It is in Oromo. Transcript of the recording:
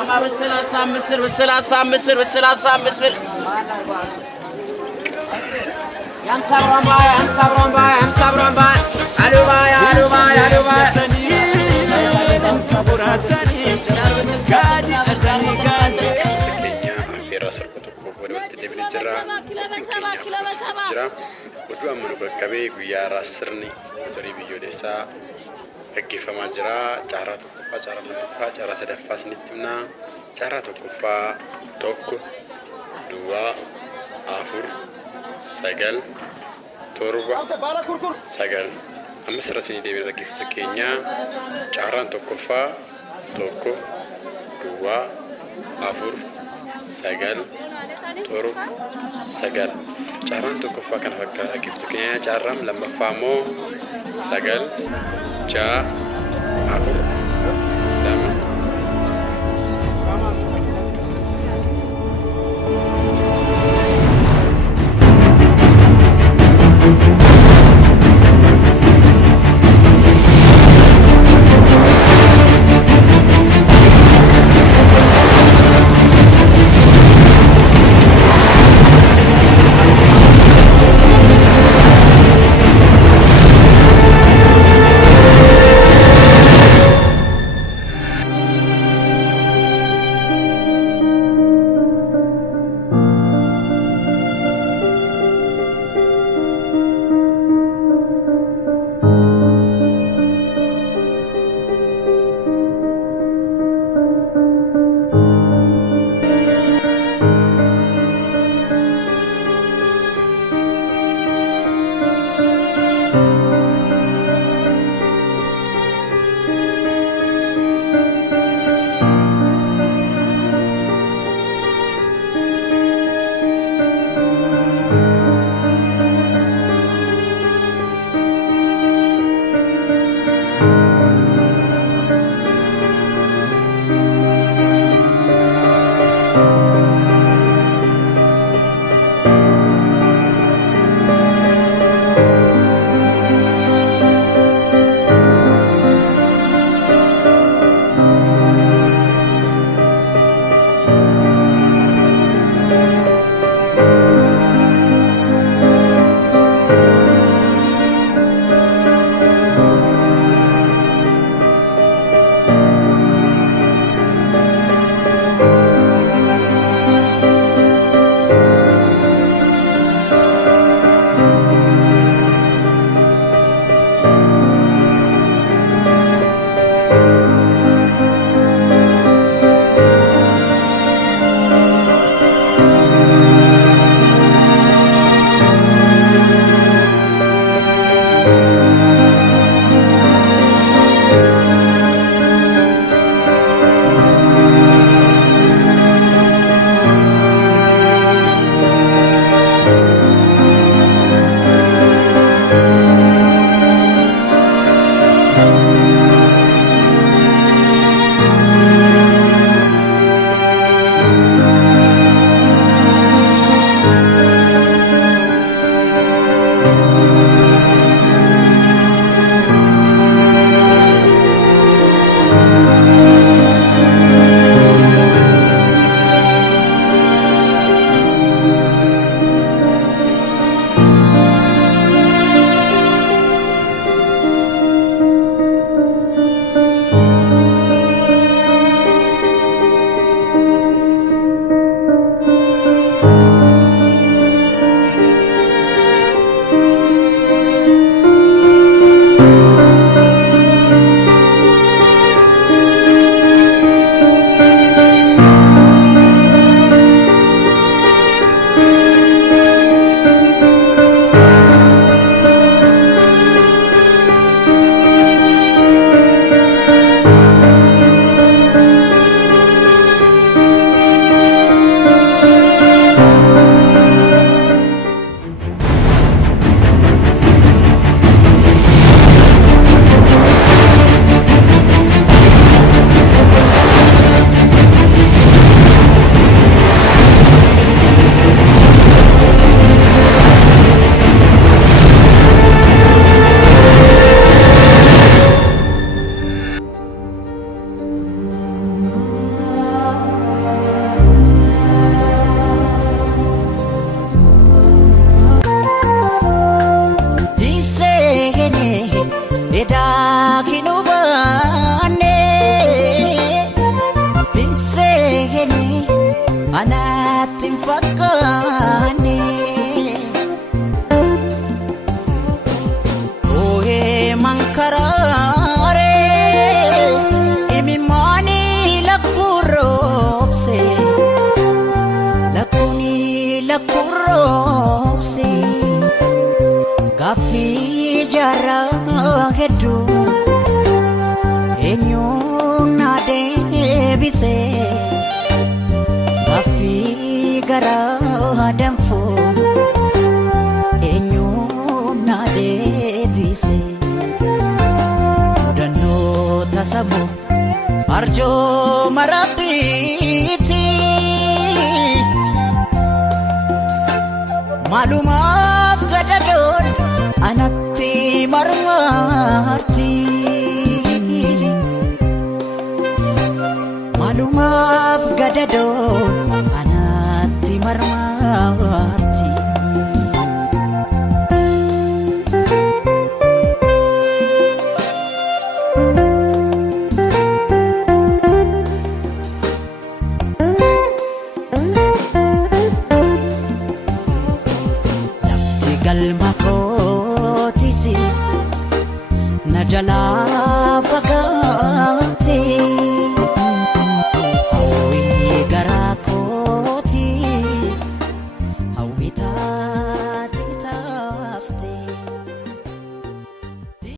أما بالسلاسة مصر بالسلاسة مصر بالسلاسة مصر يام صبران باي يام صبران باي يام صبران باي علو باي علو باي علو باي Udah menurut kami guyar rasrni dari video desa Kifama jira cara tukufa cara menufa cara sedafas nitimna cara tukufa toko dua afur sagal torba sagal amma serasini dewi lagi foto Kenya cara tukufa toko dua afur sagal torba sagal cara tukufa kan fakka lagi foto Kenya cara lama famo sagal ja afur dama fakkaanne ooyee mankaraare imimmaani lakkuroobse lakkuni lakkuroobse gaaffii jaraa hedduu eenyuun na deebise gaaffii garaa danfoo eenyuun na deebise mudannoo tasamoo arjoo marabbiiti maalumaaf gadadoon anatti marmarti maalumaaf gadadoon anatti marmarti lafti galma kootisi na jalaa fagaate